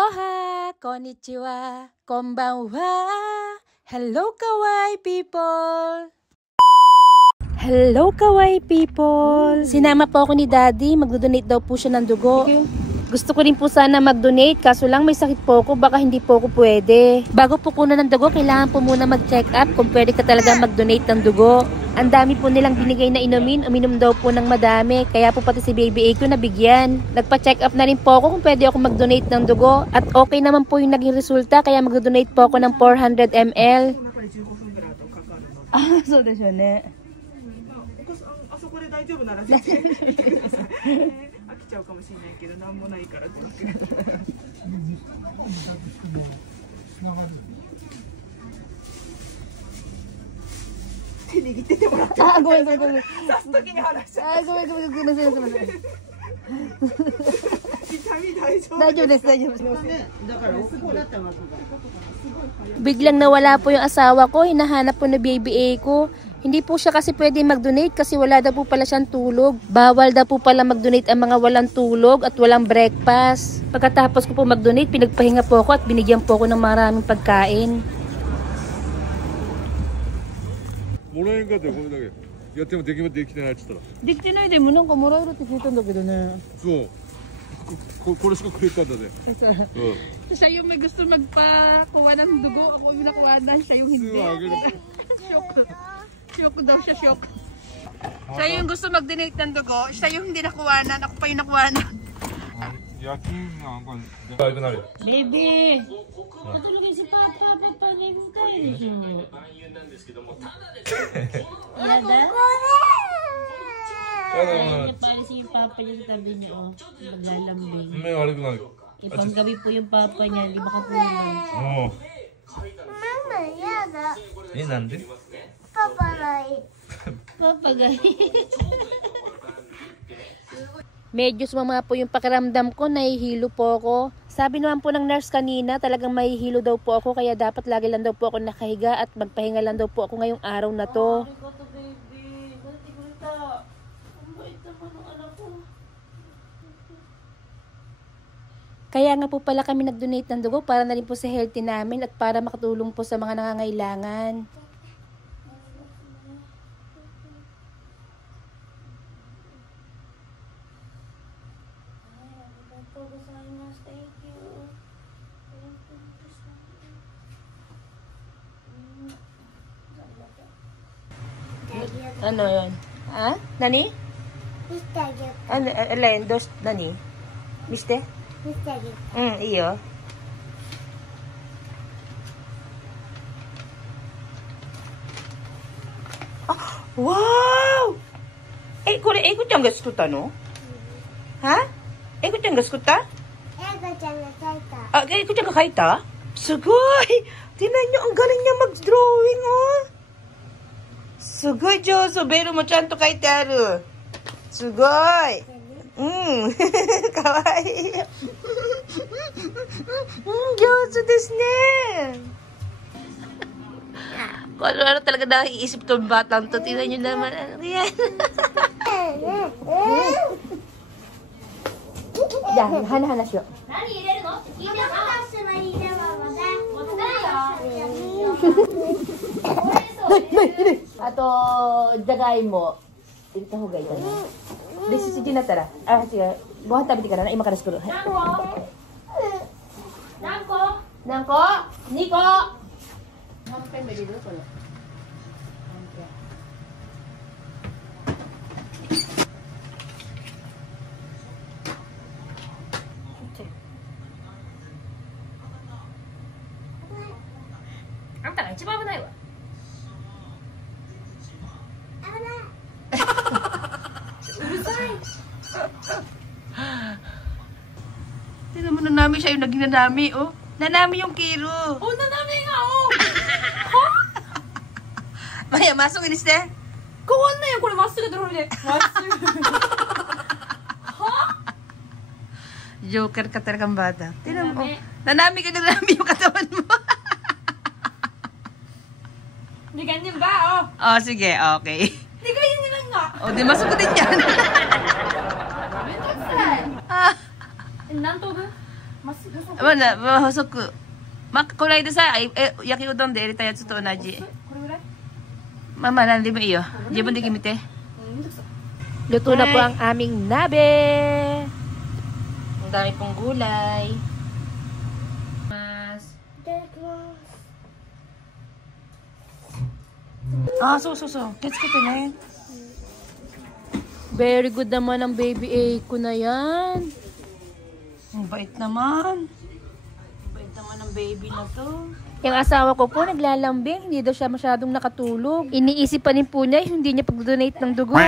Oha, konnichiwa, konbanwa. Hello, kawaii people! Hello, kawaii people! Sinama po ako ni Daddy. Magdo-donate daw po siya ng dugo. Gusto ko rin po sana mag-donate, kaso lang may sakit po ako, baka hindi po ako pwede. Bago po kunan ng dugo, kailangan po muna mag-check up kung pwede ka talaga mag-donate ng dugo. Ang dami po nilang binigay na inumin, uminom daw po ng madami, kaya po pati si Baby A ko nabigyan. Nagpa-check up na rin po ako kung pwede ako mag-donate ng dugo. At okay naman po yung naging resulta, kaya mag-donate po ako ng 400 ml. Ah, so desyo ne. 飽きちゃうかもしれないけど、なんもないからってわけ。手握っててもらって。あ、ごめんごめんごめん。刺す時に話しちゃう。あ、ごめんごめんごめんなさいごめんなさい。痛み大丈夫。大丈夫です大丈夫です。だからここだったわけだ。 Biglang nawala po yung asawa ko, hinahanap po na Baby A ko. Hindi po siya kasi pwede mag-donate kasi wala daw po pala siyang tulog. Bawal daw po pala mag-donate ang mga walang tulog at walang breakfast. Pagkatapos ko po mag-donate, pinagpahinga po ako at binigyan po ako ng maraming pagkain. もらえんかったらこれだけやってもできてないって言ったらできてないでもなんかもらえるって聞いたんだけどね。そうこれしかくれたんだね Siya yung may gusto magpakuha ng dugo, ako yung nakuhanan, siya yung hindi. Shock. Shock daw siya, shock. Siya yung gusto mag-donate ng dugo, siya yung hindi nakuhanan, ako pa yung nakuhanan. 夜勤なんかだいぶなるよ Baby! Matulogin si Papa, pagpalay mo tayo deしょ. Kaya pala si Papa niya sa tabi niya, oh. Maglalambing. 目悪くなる Ipanggabi po yung Papa niya, di makatulog. おお Mama, yada. なんで Papaがいい。 Papagay. Medyo sumama po yung pakiramdam ko, nahihilo po ako. Sabi naman po ng nurse kanina, talagang mahihilo daw po ako, kaya dapat lagi lang daw po ako nakahiga at magpahinga lang daw po ako ngayong araw na to. Kaya nga po pala kami nag-donate ng dugo para na rin po sa healthy namin at para makatulong po sa mga nangangailangan. Ano yun? Ha? Nani? 見せてあげよう。 Ano, alin? Dos, nani? Miste? 見せてあげよう。 Iyo. Ah, wow! Kore, Eikoちゃんが作ったの? Ha? Eikoちゃんが作った? 英子ちゃんが書いた。 Ah, Eikoちゃんが書いた? Sugoy! Tingnan nyo, ang galing niya mag-drawing, oh! Sugoy, Joso. Pero mo chan to kahit aru. Sugoy! Kawaii. Joso desu ne. Kung ano talaga naiisip tong batang to. Tingnan nyo naman. Ano yan? Yan, hana-hana siya. 何入れるの？入れますは入れますね。持ってないよ。あと、じゃがいも入れた方がいいかな。で、しちじになったら、あ、違う。ご飯食べてからな、今から作る。はい、何個？何個？何個 ?2 個何回も入れるこれ。あんたが一番危ないわ。Tignan mo, nanami siya yung naging nanami, oh. Nanami yung Kiro. Oh, nanami nga, oh! Maya, masok inis de. 変わんないよ、これまっすぐでほいで。まっすぐ。 Joker ka talagang bata. Tignan mo, oh. Nanami ka, nanami yung katawan mo. Hindi ganyan ba, oh? Oh, sige, okay. Hindi ganyan lang nga. Oh, di masok din yan. 何等分まあ、細く。まあ、この間さ、焼きうどんで入れたやつと同じ。まあまあ、なんでもいいよ。自分で決めて。Luto na po ang aming nabe. Ang dami pong gulay. Mas. いただきます。 Ah, so. Gets ko to na. Very good naman ang baby A ko na yan. Ang bait naman. Ang bait naman ng baby na to. Yung asawa ko po naglalambing, hindi daw siya masyadong nakatulog. Iniisip pa rin po niya, hindi niya pag-donate ng dugo.